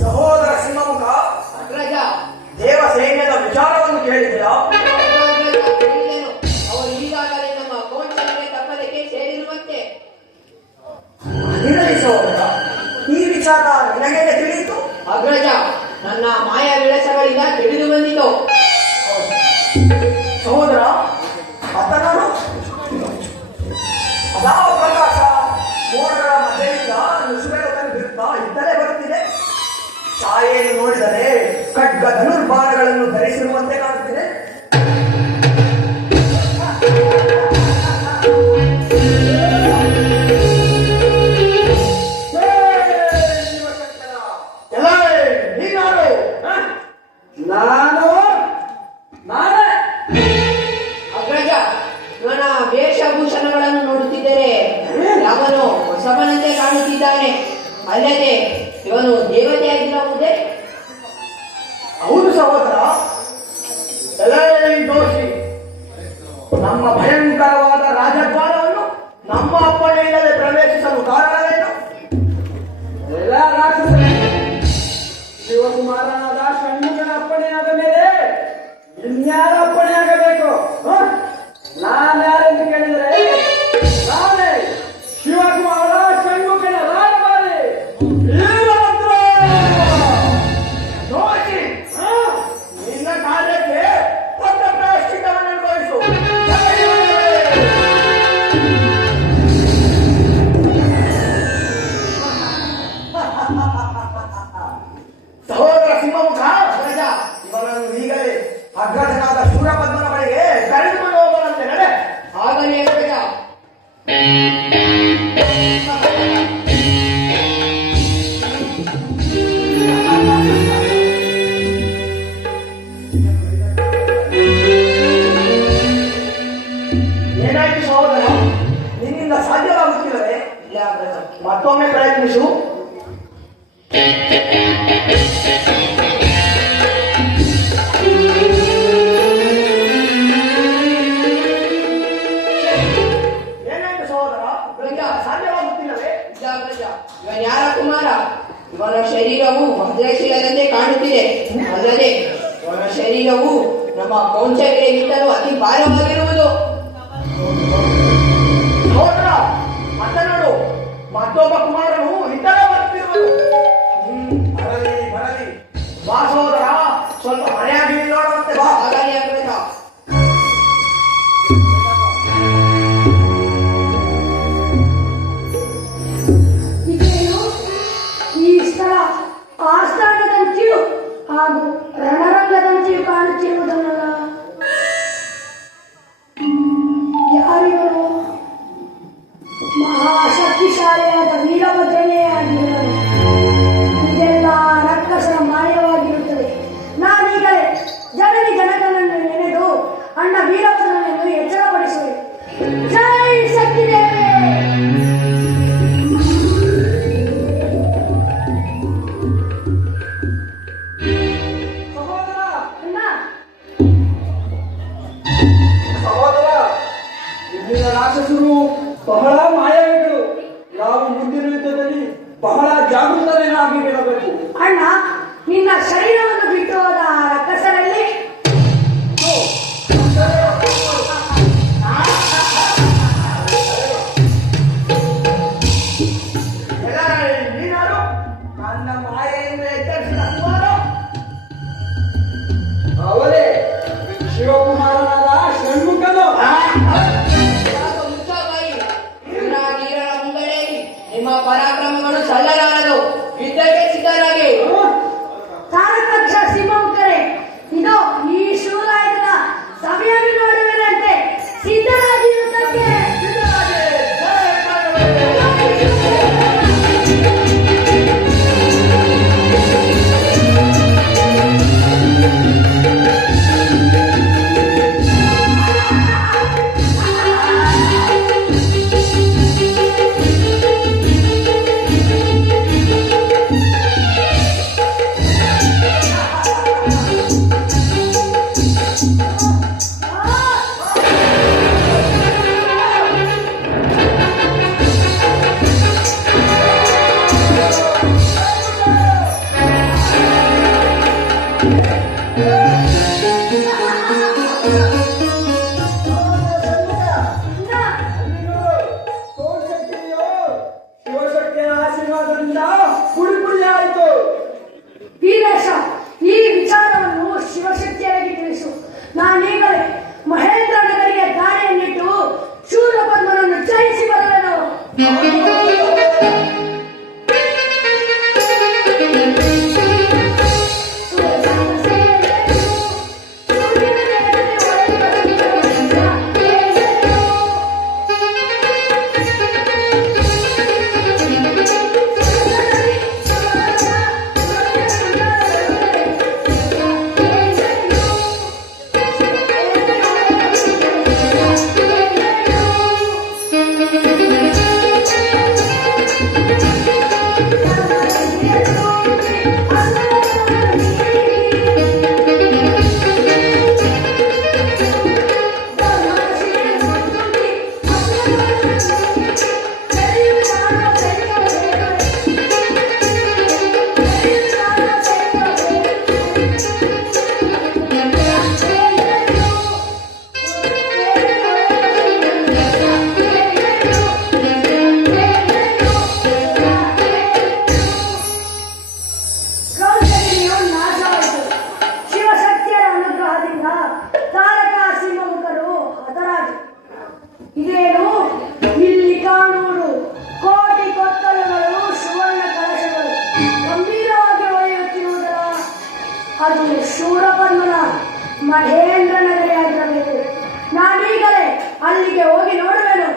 ಸಹೋದರ ಸಿಂಹಮುಖ, ದೇವ ಸೈನ್ಯದ ವಿಚಾರವನ್ನು ಕೇಳಿದ್ದೀರಾ? ಅವರು ಈಗಾಗಲೇ ನಮ್ಮ ಕೌನ್ಸಿಲ್ಗೆ ತಪ್ಪಲಿಕ್ಕೆ ಸೇರಿರುವಂತೆ. ಅದಿರಲಿ ಸಹೋದರ, ಈ ವಿಚಾರ ನಿನಗೆ ತಿಳಿಯಿತು? ಅಗ್ರಜ, ನನ್ನ ಮಾಯಾ ವಿಳಾಸಗಳಿಂದ ತಿಳಿದು ಬಂದಿತು. ಸಹೋದರ, ಆತನನು ಅದಾವ ಪ್ರಕಾಶ ಮೋಡಗಳ ಮಧ್ಯದಿಂದ ನುಸುಳುಗಳನ್ನು ಬಿರುತ್ತಾ ಇದ್ದಲೇ ಬರುತ್ತಿದೆ. ಛಾಯೆಯನ್ನು ನೋಡಿದರೆ ಖಡ್ಗ ಧನುರ್ಬಾಣಗಳನ್ನು ಧರಿಸಿರುವಂತೆ ಕಾಣುತ್ತಿದೆ. ನಾನು ನಾನೇ ಅಗ್ರಜ, ಇವನ ವೇಷಭೂಷಣಗಳನ್ನು ನೋಡುತ್ತಿದ್ದರೆ ಅವನು ಹೊಸಬನಂತೆ ಕಾಣುತ್ತಿದ್ದಾನೆ. ಅಲ್ಲದೆ ಇವನು ದೇವತೆಯಾಗಿರಬಹುದೇ? ಹೌದು ಸಹೋದರ. ದೋಷಿ, ನಮ್ಮ ಭಯಂಕರವಾದ ರಾಜದ್ವಾರವನ್ನು ನಮ್ಮ ಅಪ್ಪಣೆ ಇಲ್ಲದೆ ಪ್ರವೇಶಿಸಲು ಕಾರಣವೇನು? ಎಲ್ಲ ರಾಕ್ಷಸರೇ, ಶಿವಕುಮಾರನಾದ ಷಣ್ಮುಖನ ಅಪ್ಪಣೆಯಾದ ಮೇಲೆ ಇನ್ಯಾರ ಅಪ್ಪಣೆ ಆಗಬೇಕು? ನಾನ್ಯಾರೆಂದು ಕೇಳಿದರೆ ನಾನೇ ಶಿವಕುಮಾರ ಷಣ್ಮುಖನ ರಾಯಭಾರಿ ವೀರಭದ್ರ. ದೋಷಿ, ನಿನ್ನ ಕಾರ್ಯಕ್ಕೆ ದೊಡ್ಡ ಪ್ರಾಯಶ್ಚಿತ್ತವನ್ನು ಅನುಭವಿಸು. ಸಹೋದರ ಸಿಂಹಮುಖ, ಇವನನ್ನು ಈಗಲೇ ಅಗ್ರಜನಾದ ಶೂರಪದ್ಮನ ಬಳಿಗೆ ಕರೆದುಕೊಂಡು ಹೋಗೋಣಂತೆ. ನಡೆ. ಆಗಲೇ ಅಗ್ರಜ. ಏನಾಯ್ತು ಸಹೋದರ? ನಿನ್ನಿಂದ ಸಾಧ್ಯವಾಗುತ್ತಿಲ್ಲವೇ? ಇಲ್ಲ ಅಗ್ರಜ. ಮತ್ತೊಮ್ಮೆ ಪ್ರಯತ್ನಿಸು. ಏನಾಯ್ತು ಸಹೋದರ? ಸಾಧ್ಯವಾಗುತ್ತಿಲ್ಲವೇ? ಇಲ್ಲ ಅಗ್ರಜ. ಇವನ್ ಯಾರ ಕುಮಾರ? ಇವನ ಶರೀರವು ಭದ್ರಶೀಲದಂತೆ ಕಾಣುತ್ತಿದೆ. ಅಲ್ಲದೆ ಇವನ ಶರೀರವು ನಮ್ಮ ಕೌಂಚಗಿರಿಗಿಂತಲೂ ಅತಿ ಭಾರವಾಗಿರುವುದು. ಸಹೋದರ, ಮತ್ತ ನೋಡು, ಮತ್ತೊಬ್ಬ ಕುಮಾರನು ಇದ್ದಲೇ ಬರ್ತಿರುವುದು. ಬರಲಿ ಬರಲಿ. ಬಾ ಸಹೋದರ, ಸ್ವಲ್ಪ ಮರೆಯಾಗಿ ನೋಡುವಂತೆ ಬಾ. ಆಗಲೇ ಅಗ್ರಜ. ಇದೇನು ಈ ಸ್ಥಳ ಆಸ್ಥಾನದಂತೆಯೂ ಹಾಗೂ ರಣರಂಗದಂತೆಯೂ ಕಾಣುತ್ತಿರುವುದನ್ನಲ್ಲ. ಯಾರಿವರು? ಮಹಾಶಕ್ತಿಶಾಲಿಯಾದ ವೀರಭದ್ರನೇ ಆಗಿರುವರು. ಇದೆಲ್ಲ ರಕ್ಕಸರ ಮಾಯವಾಗಿರುತ್ತದೆ. ನಾನೀಗಲೇ ಜನನಿ ಜನಕನನ್ನು ನೆನೆದು ಅಣ್ಣ ವೀರಭದ್ರನನ್ನು ಎಚ್ಚರಪಡಿಸುವೆ. ಜೈ ಶಕ್ತಿದೇವಿ. ಸಹೋದರ, ಇಲ್ಲಿನ ರಾಕ್ಷಸರು ಬಹಳ ಮಾಯಾವಿಗಳು. ನಾವು ಮುಂದಿನ ಯುದ್ಧದಲ್ಲಿ ಬಹಳ ಜಾಗೃತರಾಗಿರಬೇಕು. ಅಣ್ಣ, ನಿನ್ನ ಶರೀರವನ್ನು ಬಿಟ್ಟು ಹೋದ ಆ ರಕ್ಕಸರಲ್ಲಿ ನೀನಾರು ನನ್ನ ಮಾಯೆಯಿಂದ ಎಚ್ಚರಿಸಿದ ಕುಮಾರ. ಅವರೇ ಶಿವಕುಮಾರನಾದ ಷಣ್ಮುಖನು. ಮುಖ್ಯವಾಗಿ ಇವರ ನೀರರ ಮುಂಗಡೆಯಲ್ಲಿ ನಿಮ್ಮ ಪರಾಕ್ರಮಗಳು ಸಲ್ಲಲಾರದು. ಯುದ್ಧಕ್ಕೆ ಸಿದ್ಧರಾಗಿ. ತಾರಕಕ್ಷ ಸಿಂಹಮುಖರೇ, ಇದು ಈ ಶೂಲಾಯುಧನ ಸಭೆಯನ್ನು ನೋಡುವಿರಂತೆ. ಸಿದ್ಧರಾಗಿ ಯುದ್ಧಕ್ಕೆ. ಕೌಶಲ್ಯವು ನಾಶವಾಯಿತು. ಶಿವಶಕ್ತಿಯರ ಅನುಗ್ರಹದಿಂದ ತಾರಕ ಸಿಂಹಮುಖರು ಹತರಾದರು. ಇದೇನು ಇಲ್ಲಿ ಕಾಣುವುದು ಕೋಟಿ ಕೊತ್ತಲುಗಳು, ಸುವರ್ಣ ಕಲಶಗಳು ಗಂಭೀರವಾಗಿ ಹೊಳೆಯುತ್ತಿರುವುದರ ಅದು ಶೂರಪನ್ಮನ ಮಹೇಂದ್ರ ನಗರಿಯಾಗಿರಬೇಕು. ನಾನೀಗಲೇ ಅಲ್ಲಿಗೆ ಹೋಗಿ ನೋಡುವೆನು.